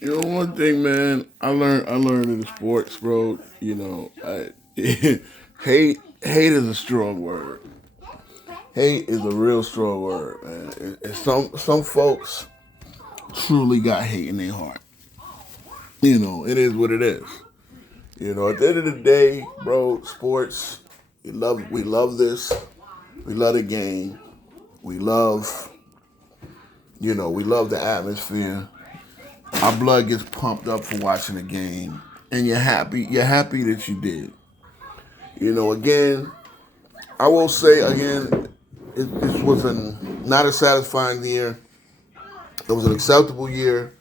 You know, one thing, man, I learned in the sports, bro. You know, hate is a strong word. Hate is a real strong word, man. Some folks truly got hate in their heart. You know, it is what it is. You know, at the end of the day, bro, sports, we love this. We love the game. We love, we love the atmosphere. Our blood gets pumped up for watching the game. And you're happy that you did. You know, again, I will say again, this was not a satisfying year. It was an acceptable year,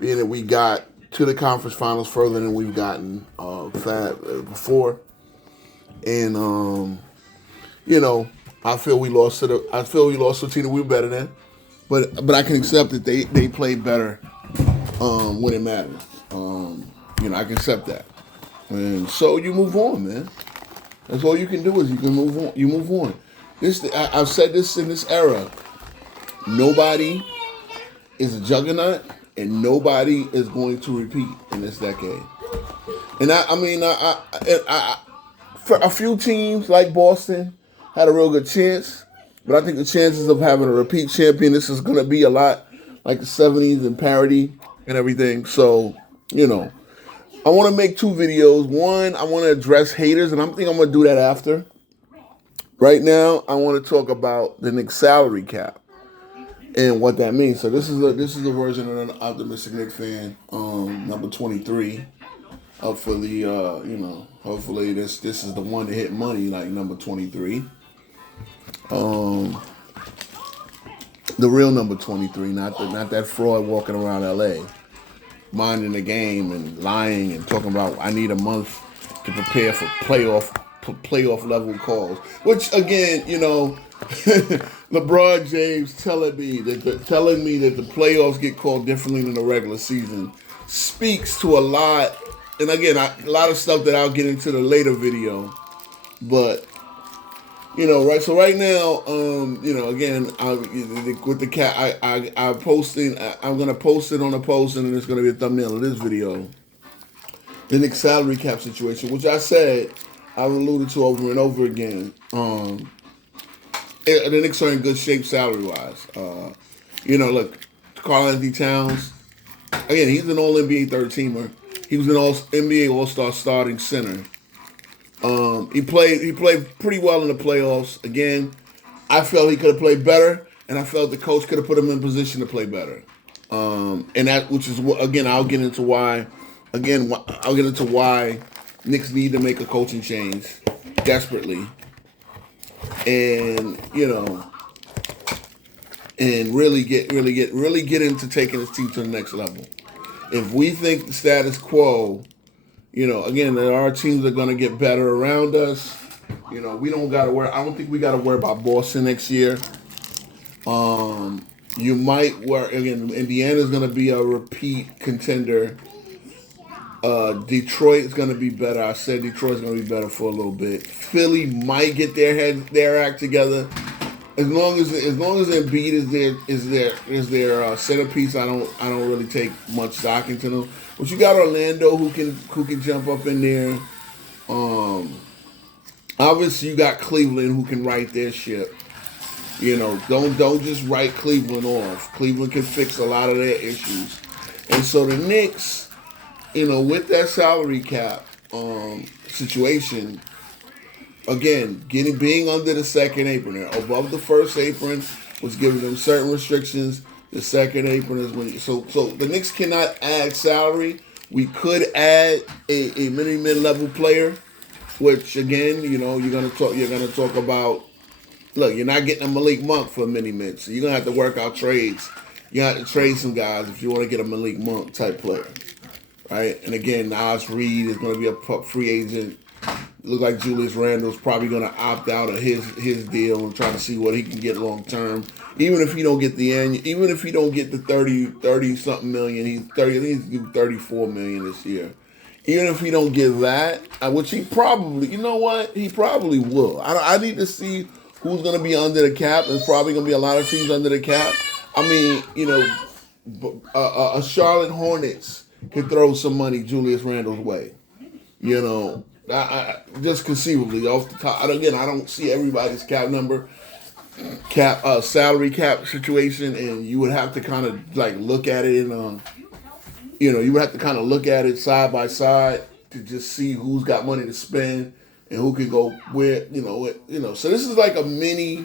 being that we got to the conference finals further than we've gotten before. And you know, I feel we lost to a team that we were better than. But I can accept that they played better when it matters. I can accept that. And so you move on, man. That's all you can do is you can move on. You move on. I've said this in this era. Nobody is a juggernaut, and nobody is going to repeat in this decade. And for a few teams like Boston had a real good chance, but I think the chances of having a repeat champion, this is going to be a lot like the '70s and parity and everything. So, I want to make two videos. One, I want to address haters, and I'm going to do that after. Right now, I want to talk about the Knicks salary cap and what that means. So this is a version of an optimistic Knicks fan, number 23, up for the hopefully this is the one to hit money like number 23. The real number 23, not that fraud walking around LA, minding the game and lying and talking about I need a month to prepare for playoff level calls. Which again, LeBron James telling me that the playoffs get called differently than the regular season speaks to a lot. And again, a lot of stuff that I'll get into the later video, but. Right. So right now, again, with the cat, I'm posting. I'm gonna post it on a post, and it's gonna be a thumbnail of this video. The Knicks salary cap situation, which I said I've alluded to over and over again. The Knicks are in good shape salary wise. Look, Karl Anthony Towns. Again, he's an All NBA third teamer. He was an NBA All Star starting center. He played pretty well in the playoffs. Again, I felt he could have played better, and I felt the coach could have put him in position to play better. And that, which is again, I'll get into why. Again, I'll get into why Knicks need to make a coaching change desperately, and and really get into taking this team to the next level. If we think the status quo. Again, there are teams that are going to get better around us. We don't got to worry. I don't think we got to worry about Boston next year. You might worry. Again, Indiana's going to be a repeat contender. Detroit is going to be better. I said Detroit's going to be better for a little bit. Philly might get their act together. As long as Embiid is their centerpiece, I don't really take much stock into them. But you got Orlando who can jump up in there. Obviously you got Cleveland who can right their ship. Don't just write Cleveland off. Cleveland can fix a lot of their issues. And so the Knicks, with that salary cap situation, again, being under the second apron, above the first apron was giving them certain restrictions. The second apron is when so the Knicks cannot add salary. We could add a mid-level player, which again, you're gonna talk about. Look, you're not getting a Malik Monk for a mid, so you're gonna have to work out trades. You have to trade some guys if you want to get a Malik Monk type player, right? And again, Nas Reed is going to be a free agent. Look like Julius Randle's probably going to opt out of his deal and try to see what he can get long term. Even if he don't get the annual, even if he don't get the 30 something million, he's 34 million this year. Even if he don't get that, which he probably, he probably will. I need to see who's going to be under the cap. There's probably going to be a lot of teams under the cap. I mean, a Charlotte Hornets could throw some money Julius Randle's way. You know, just conceivably off the top. Again, I don't see everybody's salary cap situation, and you would have to kind of like look at it you would have to kind of look at it side by side to just see who's got money to spend and who can go where. So this is like a mini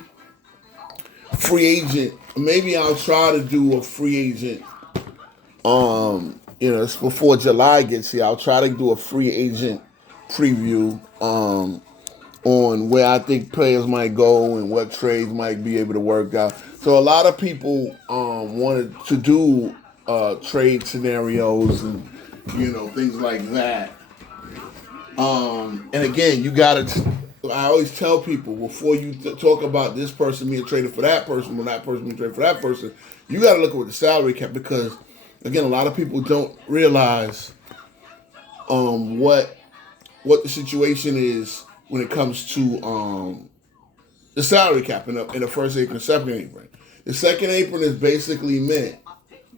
free agent. Maybe I'll try to do a free agent. It's before July gets here. I'll try to do a free agent preview on where I think players might go and what trades might be able to work out. So a lot of people wanted to do trade scenarios and things like that. And again, you gotta. I always tell people before you talk about this person being traded for that person or that person being traded for that person, you got to look at what the salary cap, because again, a lot of people don't realize what the situation is when it comes to the salary cap in the first apron, second apron. The second apron is basically meant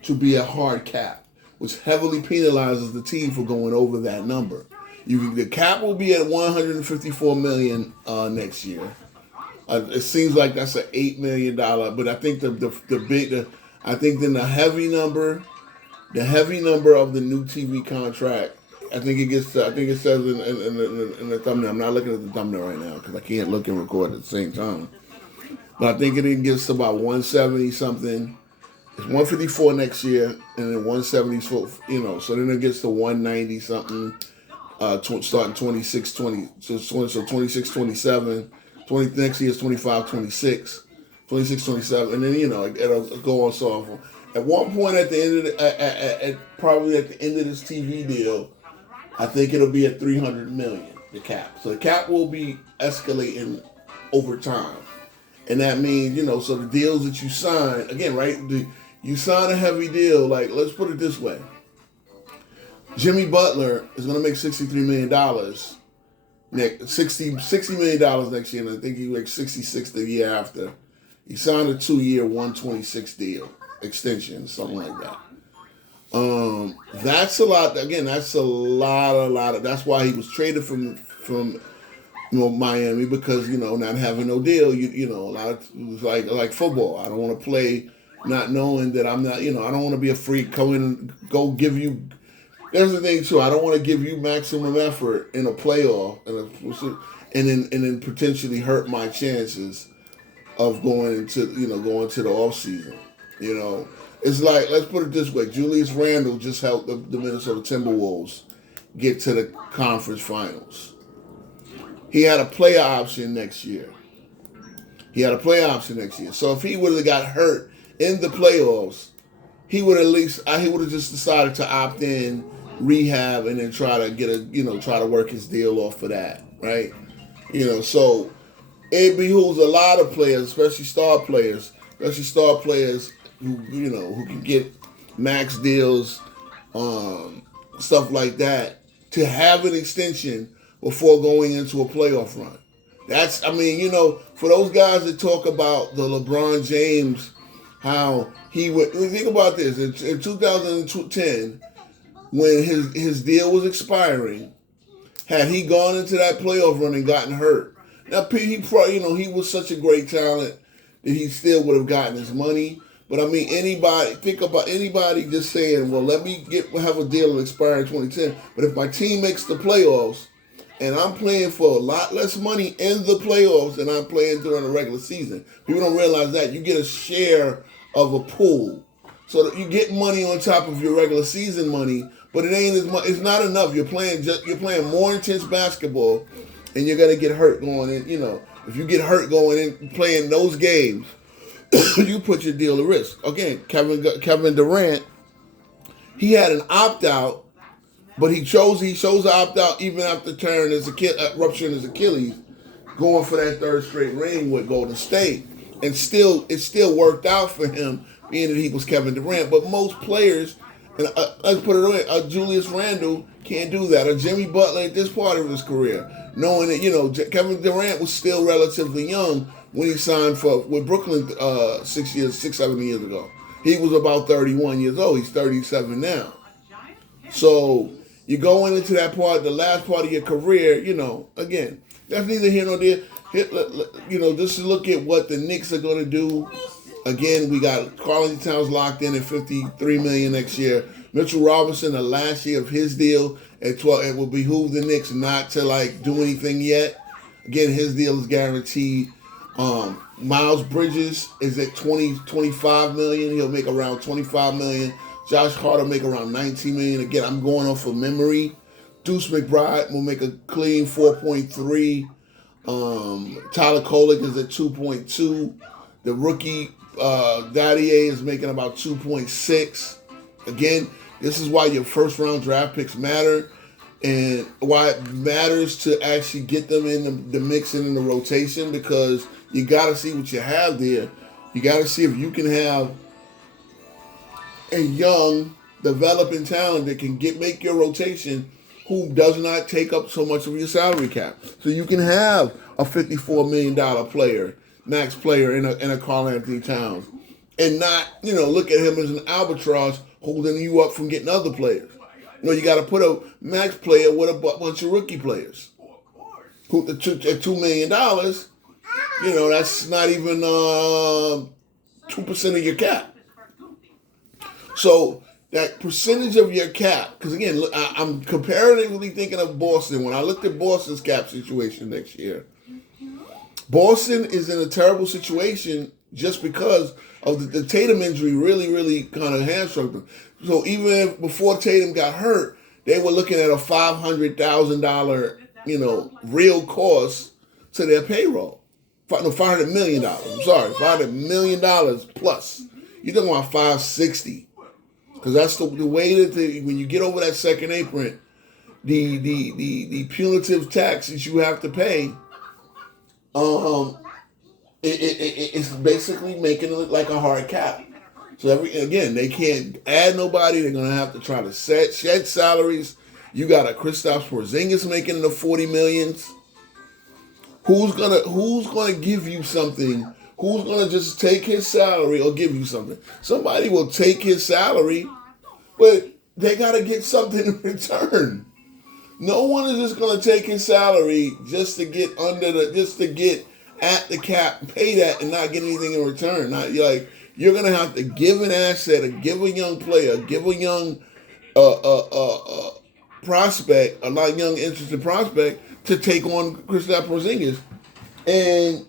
to be a hard cap, which heavily penalizes the team for going over that number. The cap will be at $154 million next year. It seems like that's an $8 million, but I think I think then the heavy number of the new TV contract. I think it says in the thumbnail. I'm not looking at the thumbnail right now because I can't look and record at the same time. But I think it gets about 170 something. It's 154 next year, and then 170. So then it gets to 190 something. Starting 26, 20, so 26, 27, 20, next year is 25, 26, 26, 27, and then, it'll go on so on. At one point at the end of probably at the end of this TV deal, I think it'll be at $300 million, the cap. So the cap will be escalating over time. And that means, so the deals that you sign, again, right, you sign a heavy deal, like, let's put it this way. Jimmy Butler is going to make $63 million $60 million next year, and I think he makes 66 the year after. He signed a 2-year, 126 deal extension, something like that. That's a lot. Again, that's a lot. That's why he was traded from Miami, because not having no deal. A lot of it was like football. I don't want to play not knowing that I'm not. I don't want to be a freak. Come in and go give you. There's the thing too. I don't want to give you maximum effort in a playoff and then potentially hurt my chances of going into the offseason. It's like, let's put it this way: Julius Randle just helped the Minnesota Timberwolves get to the conference finals. He had a player option next year. So if he would have got hurt in the playoffs, he would have just decided to opt in, rehab, and then try to work his deal off for that, right? So it behooves a lot of players, especially star players who can get max deals, stuff like that, to have an extension before going into a playoff run. That's, for those guys that talk about the LeBron James, how he would, think about this, in 2010, when his deal was expiring, had he gone into that playoff run and gotten hurt, now he probably, he was such a great talent that he still would have gotten his money. But think about anybody just saying, well, let me have a deal that expire in 2010. But if my team makes the playoffs and I'm playing for a lot less money in the playoffs than I'm playing during the regular season, people don't realize that. You get a share of a pool. So that you get money on top of your regular season money, but it ain't as much. It's not enough. You're playing more intense basketball, and you're gonna get hurt going in. If you get hurt going in playing those games, you put your deal at risk. Again, Kevin Durant, he had an opt-out, but he chose to opt out even after rupturing his Achilles, going for that third straight ring with Golden State. And it still worked out for him, being that he was Kevin Durant. But most players, and let's put it away, Julius Randle can't do that. Or Jimmy Butler at this part of his career, knowing that, Kevin Durant was still relatively young when he signed with Brooklyn 7 years ago. He was about 31 years old. He's 37 now. So you're going into that part, the last part of your career, again, that's neither here nor there. Just to look at what the Knicks are going to do. Again, we got Karl-Anthony Towns locked in at $53 million next year. Mitchell Robinson, the last year of his deal at 12, it will behoove the Knicks not to do anything yet. Again, his deal is guaranteed. Miles Bridges is at $25 million. He'll make around $25 million. Josh Hart will make around $19 million. Again, I'm going off of memory. Deuce McBride will make a clean 4.3. Tyler Kolek is at 2.2. The rookie Dadier is making about 2.6. Again, this is why your first round draft picks matter, and why it matters to actually get them in the mix and in the rotation, because you got to see what you have there. You got to see if you can have a young, developing talent that can make your rotation, who does not take up so much of your salary cap. So you can have a $54 million player, max player in a Karl-Anthony Towns, and not, look at him as an albatross holding you up from getting other players. You got to put a max player with a bunch of rookie players. Who at $2 million, that's not even 2% of your cap. So that percentage of your cap, because again, I'm comparatively thinking of Boston. When I looked at Boston's cap situation next year, Boston is in a terrible situation just because of the Tatum injury. Really kind of hamstrung them. So even if before Tatum got hurt, they were looking at a $500,000, real cost to their payroll. $500 million. I'm sorry, $500 million plus. You're talking about $560, because that's the way that when you get over that second apron, the punitive taxes you have to pay. It's basically making it like a hard cap. So they can't add nobody. They're gonna have to try to shed salaries. You got a Kristaps Porzingis making the $40 million. Who's gonna give you something? Who's gonna just take his salary or give you something? Somebody will take his salary, but they gotta get something in return. No one is just gonna take his salary just to get at the cap, pay that, and not get anything in return. You're gonna have to give an asset, or give a young player, give a young prospect, a not young interested prospect, to take on Kristaps Porzingis, and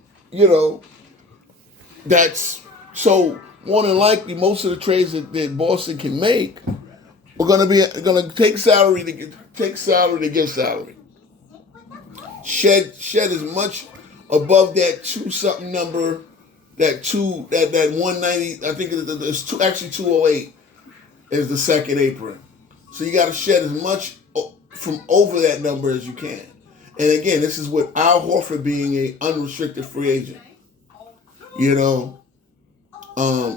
that's so more than likely most of the trades that Boston can make are gonna take salary to get salary. Shed as much above that 2-something number, that 190. I think it's 208 is the second apron. So you got to shed as much from over that number as you can. And again, this is with Al Horford being an unrestricted free agent.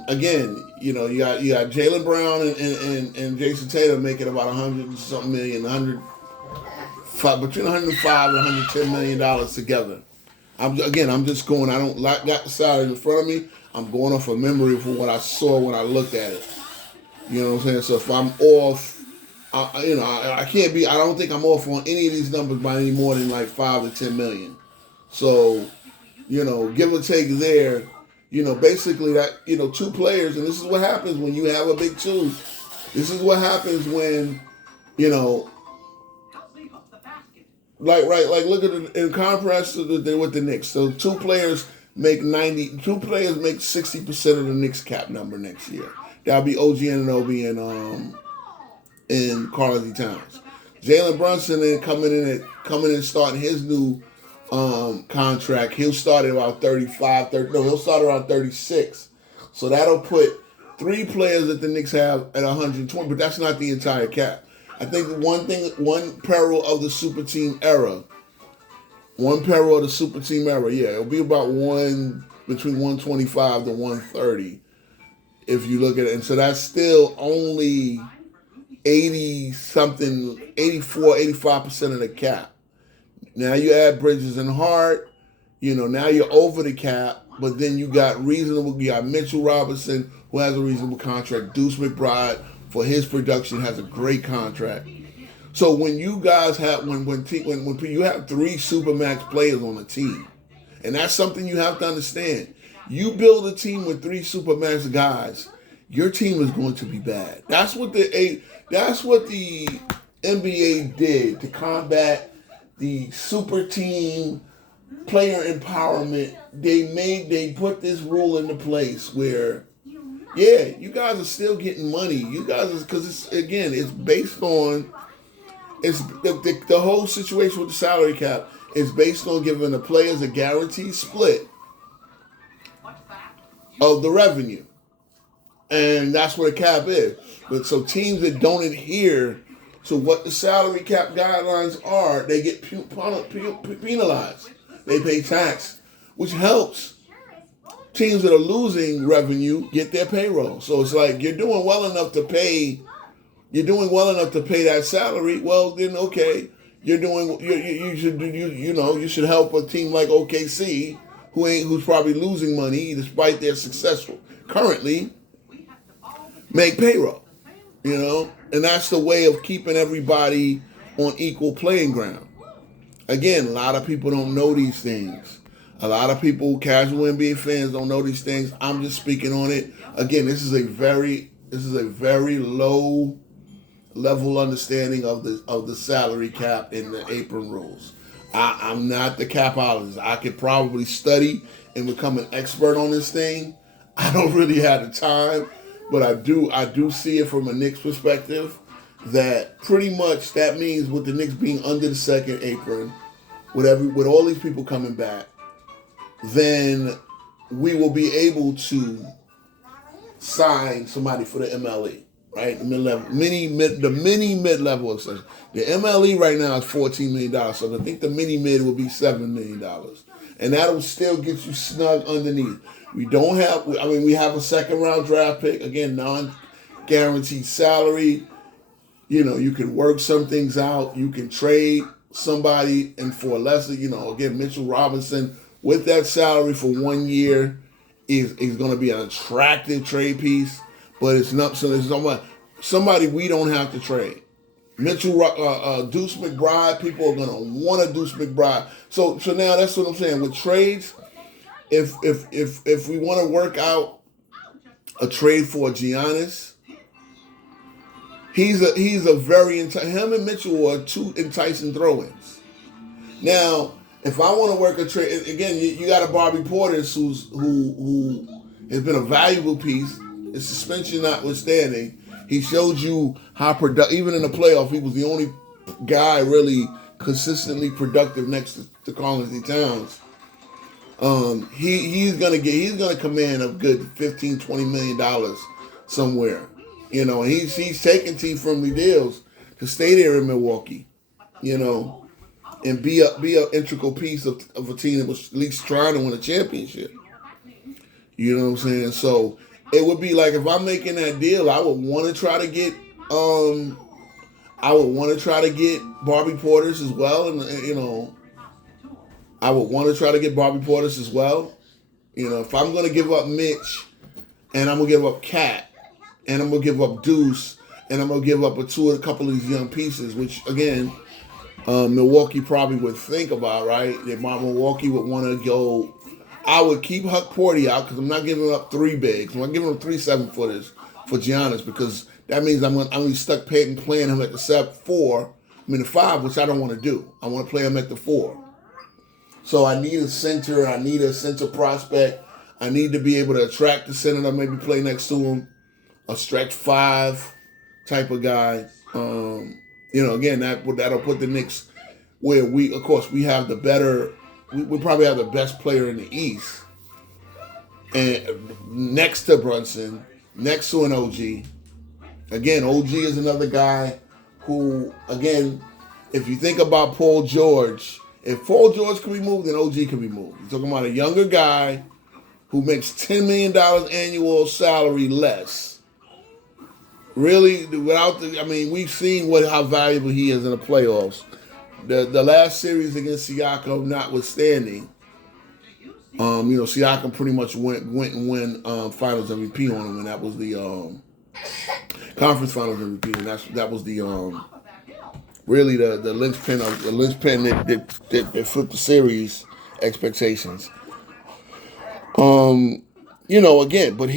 Again, you got Jaylen Brown and Jason Tatum making about $100-something million, between $105 and $110 million together. I'm just going. I don't got the salary in front of me. I'm going off of memory for what I saw when I looked at it. You know what I'm saying? So if I'm off, I can't be. I don't think I'm off on any of these numbers by any more than like $5 to $10 million. So, give or take there. Basically that, two players, and this is what happens when you have a big two. This is what happens when, look at it in contrast to with the Knicks. So two players make 60% of the Knicks cap number next year. That'll be OG Anunoby and Karl-Anthony Towns. Jalen Brunson then coming in starting his new contract. He'll start at about 35, 30. No, he'll start around 36. So that'll put three players that the Knicks have at 120, but that's not the entire cap. I think one peril of the super team era, yeah, it'll be about between 125 to 130 if you look at it. And so that's still only 85% of the cap. Now you add Bridges and Hart, now you're over the cap, but then you got Mitchell Robinson, who has a reasonable contract. Deuce McBride, for his production, has a great contract. So when you guys have when you have 3 supermax players on a team, and that's something you have to understand. You build a team with 3 supermax guys, your team is going to be bad. That's what the NBA did to combat the super team player empowerment. They put this rule into place where, yeah, you guys are still getting money. You guys, because it's based on, the whole situation with the salary cap is based on giving the players a guaranteed split of the revenue. And that's what a cap is. But so teams that don't adhere to what the salary cap guidelines are, they get penalized. They pay tax, which helps teams that are losing revenue get their payroll. So it's like you're doing well enough to pay that salary. Well, then okay, you should help a team like OKC who's probably losing money despite their successful currently make payroll. And that's the way of keeping everybody on equal playing ground. Again, a lot of people don't know these things. A lot of people, casual NBA fans, don't know these things. I'm just speaking on it. Again, this is a very low level understanding of the salary cap and the apron rules. I'm not the capologist. I could probably study and become an expert on this thing. I don't really have the time, but I do see it from a Knicks perspective that pretty much that means with the Knicks being under the second apron, with all these people coming back, then we will be able to sign somebody for the MLE, right? The mid-level, mid-level extension. The MLE right now is $14 million, so I think the mini-mid will be $7 million. And that'll still get you snug underneath. We have a second-round draft pick, again, non-guaranteed salary. You can work some things out. You can trade somebody and for a lesser, again, Mitchell Robinson with that salary for 1 year is going to be an attractive trade piece, but it's not somebody we don't have to trade. Deuce McBride, people are going to want a Deuce McBride. So now that's what I'm saying. With trades, if we want to work out a trade for Giannis, he's a very him and Mitchell are 2 enticing throw-ins. Now, if I want to work a trade, again, you got a Bobby Portis who has been a valuable piece, his suspension notwithstanding. He showed you how even in the playoff, he was the only guy really consistently productive next to Karl-Anthony Towns. He's gonna command a good $15-20 million somewhere. He's taking team-friendly deals to stay there in Milwaukee, and be an integral piece of a team that was at least trying to win a championship. You know what I'm saying? So it would be like if I'm making that deal, I would want to try to get Bobby Portis as well, and I would want to try to get Bobby Portis as well. If I'm going to give up Mitch, and I'm going to give up Cat, and I'm going to give up Deuce, and I'm going to give up a couple of these young pieces, which again, Milwaukee probably would think about, right? That Milwaukee would want to go. I would keep Huck Porty out because I'm not giving up 3 bigs. I'm not giving up 3 7-footers for Giannis because that means I'm stuck playing him at the 5, which I don't want to do. I want to play him at the 4. So I need a center. I need a center prospect. I need to be able to attract the center that maybe play next to him, a stretch 5 type of guy. Again, that'll put the Knicks where we have the better. We probably have the best player in the East, and next to Brunson, next to an OG. Again, OG is another guy who, again, if you think about Paul George, if Paul George can be moved, then OG can be moved. You're talking about a younger guy who makes $10 million annual salary less. Really, we've seen how valuable he is in the playoffs. The last series against Siakam notwithstanding, Siakam pretty much went and win Finals MVP on him, and that was the Conference Finals MVP, and that was the really the linchpin that flipped the series expectations. Again, but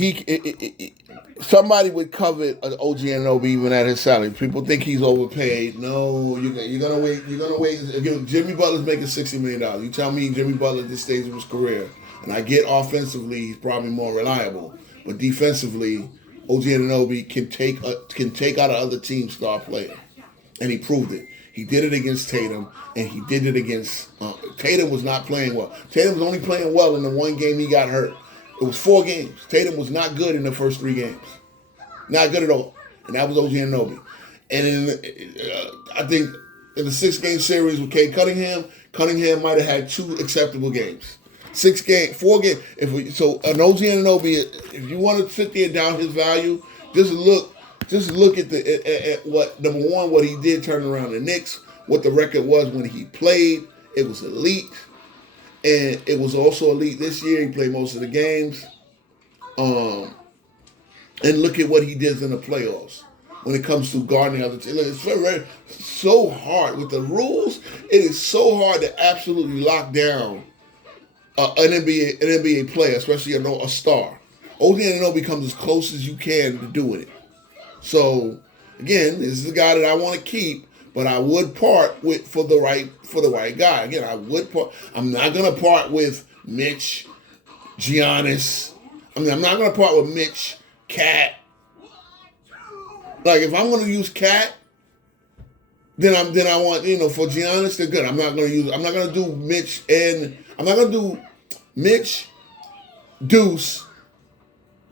somebody would covet an OG Anunoby even at his salary. People think he's overpaid. No, you're gonna wait. If Jimmy Butler's making $60 million. You tell me Jimmy Butler at this stage of his career, and I get offensively he's probably more reliable, but defensively, OG Anunoby can take out an other team's star player, and he proved it. He did it against Tatum, and he did it against Tatum was not playing well. Tatum was only playing well in the one game he got hurt. It was 4 games. Tatum was not good in the first 3 games. Not good at all. And that was OG Anunoby. And I think in the 6-game series with Cade Cunningham might have had 2 acceptable games. 4 games. So an OG Anunoby, if you want to sit there and down his value, just look at what, number one, what he did turn around the Knicks, what the record was when he played. It was elite. And it was also elite this year. He played most of the games. And look at what he did in the playoffs when it comes to guarding other teams. It's so hard. With the rules, it is so hard to absolutely lock down an NBA player, especially a star. OG Anunoby comes as close as you can to doing it. So, again, this is a guy that I want to keep, but I would part with for the right guy. Again, I would part. I'm not gonna part with Mitch, Giannis. I'm not gonna part with Mitch, Cat. Like if I'm gonna use Cat, then I want for Giannis. They're good. I'm not gonna do Mitch, and I'm not gonna do Mitch, Deuce,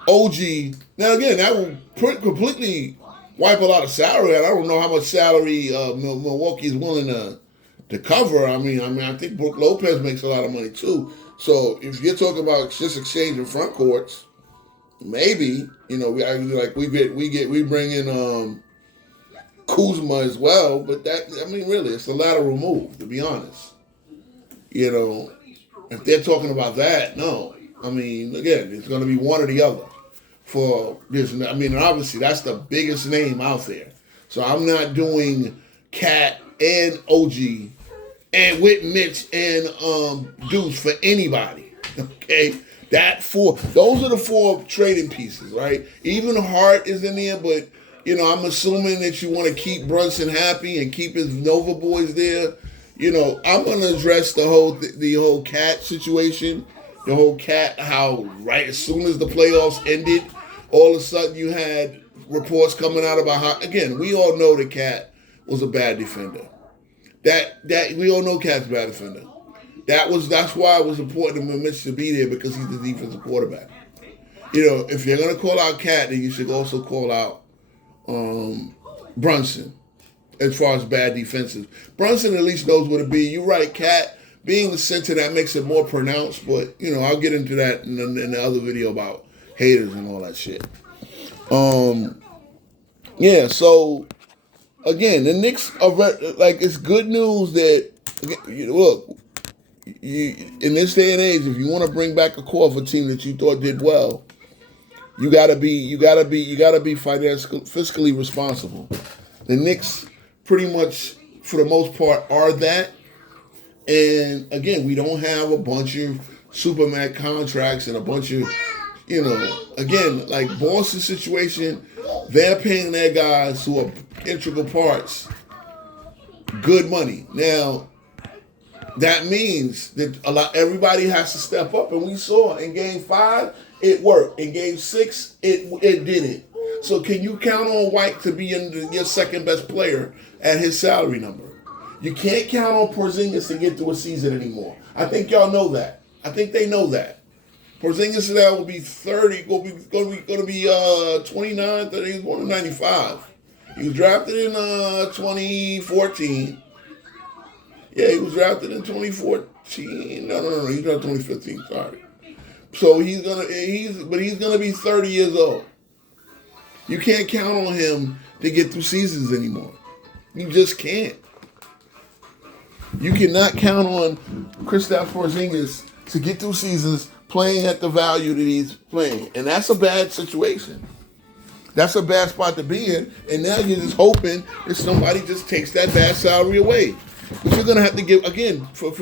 OG. Now again, that will completely wipe a lot of salary. I don't know how much salary Milwaukee is willing to cover. I think Brook Lopez makes a lot of money too. So if you're talking about just exchanging front courts, maybe we bring in Kuzma as well. But really, it's a lateral move, to be honest. If they're talking about that, no. Again, it's going to be one or the other. For this, and obviously that's the biggest name out there. So I'm not doing Cat and OG and with Mitch and Deuce for anybody. Okay, those are the 4 trading pieces, right? Even Hart is in there, but I'm assuming that you want to keep Brunson happy and keep his Nova boys there. I'm gonna address the whole Cat situation. The whole Cat, how right as soon as the playoffs ended, all of a sudden you had reports coming out about how, again, we all know that Cat was a bad defender. That we all know Cat's a bad defender. That's why it was important for Mitch to be there, because he's the defensive quarterback. If you're gonna call out Cat, then you should also call out Brunson as far as bad defensive. Brunson at least knows what it be. You're right, Cat. Being the center, that makes it more pronounced, but, I'll get into that in the other video about haters and all that shit. So, again, the Knicks are, it's good news that, look, in this day and age, if you want to bring back a core of a team that you thought did well, you gotta be fiscally responsible. The Knicks, pretty much, for the most part, are that. And again, we don't have a bunch of Supermax contracts and a bunch of, again, like Boston's situation, they're paying their guys who are integral parts good money. Now, that means that everybody has to step up, and we saw in Game 5 it worked. In Game 6 it didn't. So can you count on White to be your second best player at his salary number? You can't count on Porzingis to get through a season anymore. I think y'all know that. I think they know that. Porzingis now will be 30, going to be 29, 30, he's born in 95. He was drafted in 2014. Yeah, he was drafted in 2014. No, he was drafted in 2015, sorry. So he's gonna be 30 years old. You can't count on him to get through seasons anymore. You just can't. You cannot count on Kristaps Porzingis to get through seasons playing at the value that he's playing. And that's a bad situation. That's a bad spot to be in. And now you're just hoping that somebody just takes that bad salary away. But you're going to have to give, again, for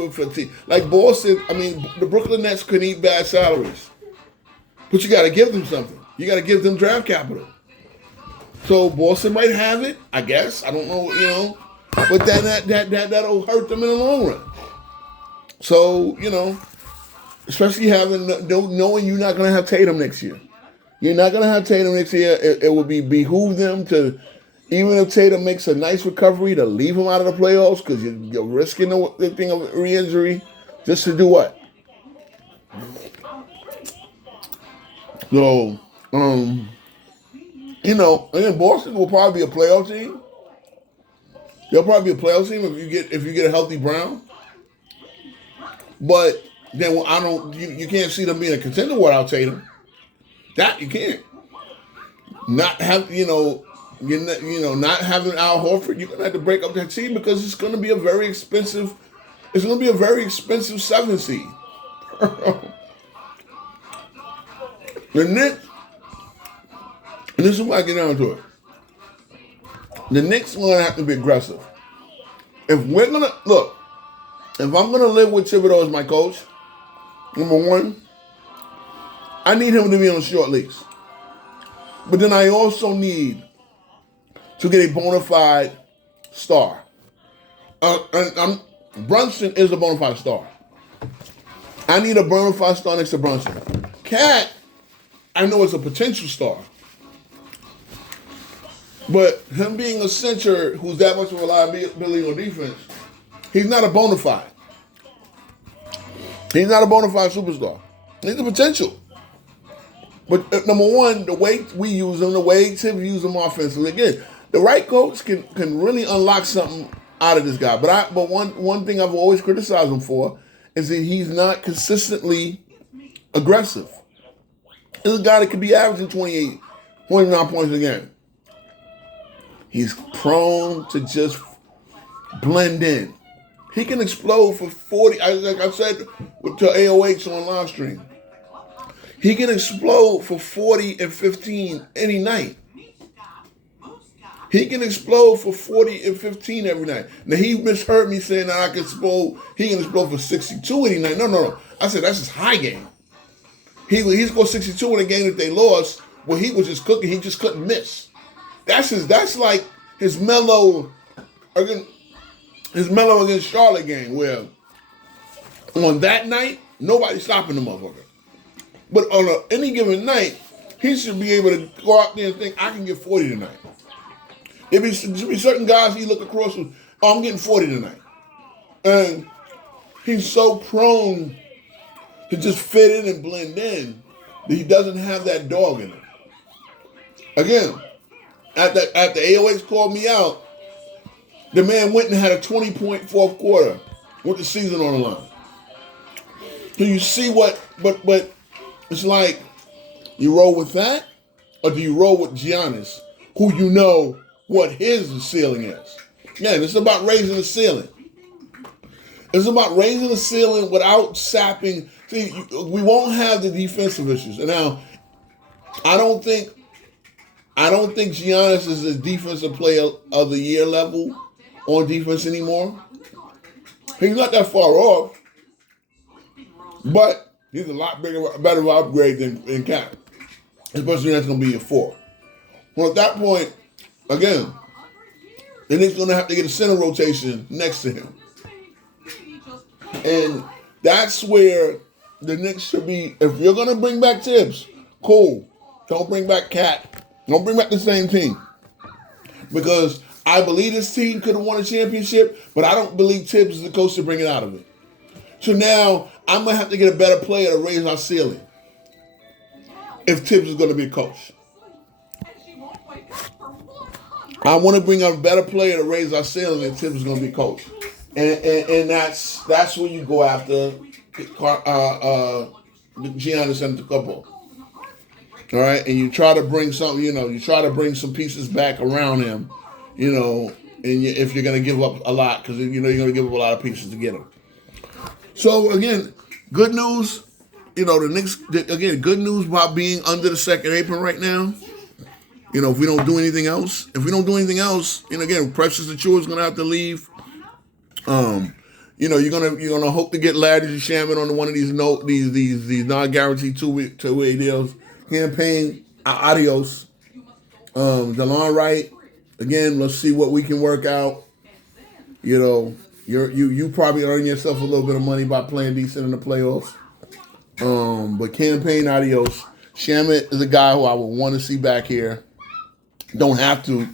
like Boston, I mean, the Brooklyn Nets can eat bad salaries. But you got to give them something. You got to give them draft capital. So Boston might have it, I guess. I don't know, But then that'll hurt them in the long run. So, especially knowing you're not going to have Tatum next year. You're not going to have Tatum next year. It would behoove them to, even if Tatum makes a nice recovery, to leave him out of the playoffs because you're risking the thing of re-injury just to do what? So, again, Boston will probably be a playoff team. They'll probably be a playoff team if you get a healthy Brown. But then you can't see them being a contender without Tatum. That you can't. Not have not having Al Horford, you're gonna have to break up that team because it's gonna be a very expensive. It's gonna be a very expensive 7 seed. The Knicks, and this is why I get down to it. The Knicks are gonna have to be aggressive. If I'm gonna live with Thibodeau as my coach, number one, I need him to be on a short lease. But then I also need to get a bona fide star. Brunson is a bona fide star. I need a bona fide star next to Brunson. Cat, I know is a potential star. But him being a center who's that much of a liability on defense, he's not a bona fide. He's not a bona fide superstar. He's a potential. But number one, the way we use him, the way Tim uses him offensively, again, the right coach can really unlock something out of this guy. But one thing I've always criticized him for is that he's not consistently aggressive. This is a guy that could be averaging 29 points a game. He's prone to just blend in. He can explode for 40, like I said to AOH on live stream. He can explode for 40 and 15 any night. He can explode for 40 and 15 every night. Now, he misheard me saying that he can explode for 62 any night. No. I said that's his high game. He scored 62 in a game that they lost where he was just cooking. He just couldn't miss. That's like his mellow against Charlotte game where on that night, nobody's stopping the motherfucker. But on any given night, he should be able to go out there and think, I can get 40 tonight. There should be certain guys he look across with, I'm getting 40 tonight. And he's so prone to just fit in and blend in that he doesn't have that dog in him. Again, after AOH called me out, the man went and had a 20-point fourth quarter with the season on the line. So you see but it's like, you roll with that, or do you roll with Giannis, who you know what his ceiling is? Yeah, it's about raising the ceiling. It's about raising the ceiling without sapping. See, we won't have the defensive issues. And now, I don't think Giannis is a defensive player of the year level on defense anymore. He's not that far off, but he's a lot better of an upgrade than Cat, especially that's going to be a 4. Well, at that point, again, the Knicks going to have to get a center rotation next to him. And that's where the Knicks should be. If you're going to bring back Tibbs, cool. Don't bring back Cat. Don't bring back the same team. Because I believe this team could have won a championship, but I don't believe Tibbs is the coach to bring it out of it. So now I'm going to have to get a better player to raise our ceiling if Tibbs is going to be a coach. I want to bring a better player to raise our ceiling if Tibbs is going to be coach. And that's when you go after Giannis Antetokounmpo. All right, and you try to bring something, you try to bring some pieces back around him, and if you're going to give up a lot, because you're going to give up a lot of pieces to get him. So again, Good news, the Knicks, again, good news about being under the second apron right now. If we don't do anything else, again, Precious Achua is gonna have to leave. You're gonna hope to get Larry Shaman on one of these these non-guaranteed two-way deals. Campaign, adios. DeLon Wright, again, let's see what we can work out. You probably earn yourself a little bit of money by playing decent in the playoffs. But campaign, adios. Shaman is a guy who I would want to see back here. Don't have to.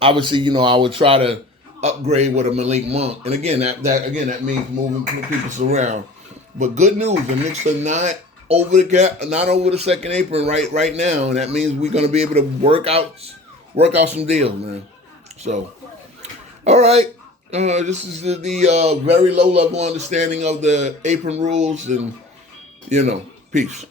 Obviously, I would try to upgrade with a Malik Monk. And again, that means moving people around. But good news, the Knicks are not over the second apron right now, and that means we're going to be able to work out some deals, man. So, all right, this is the very low level understanding of the apron rules, and peace.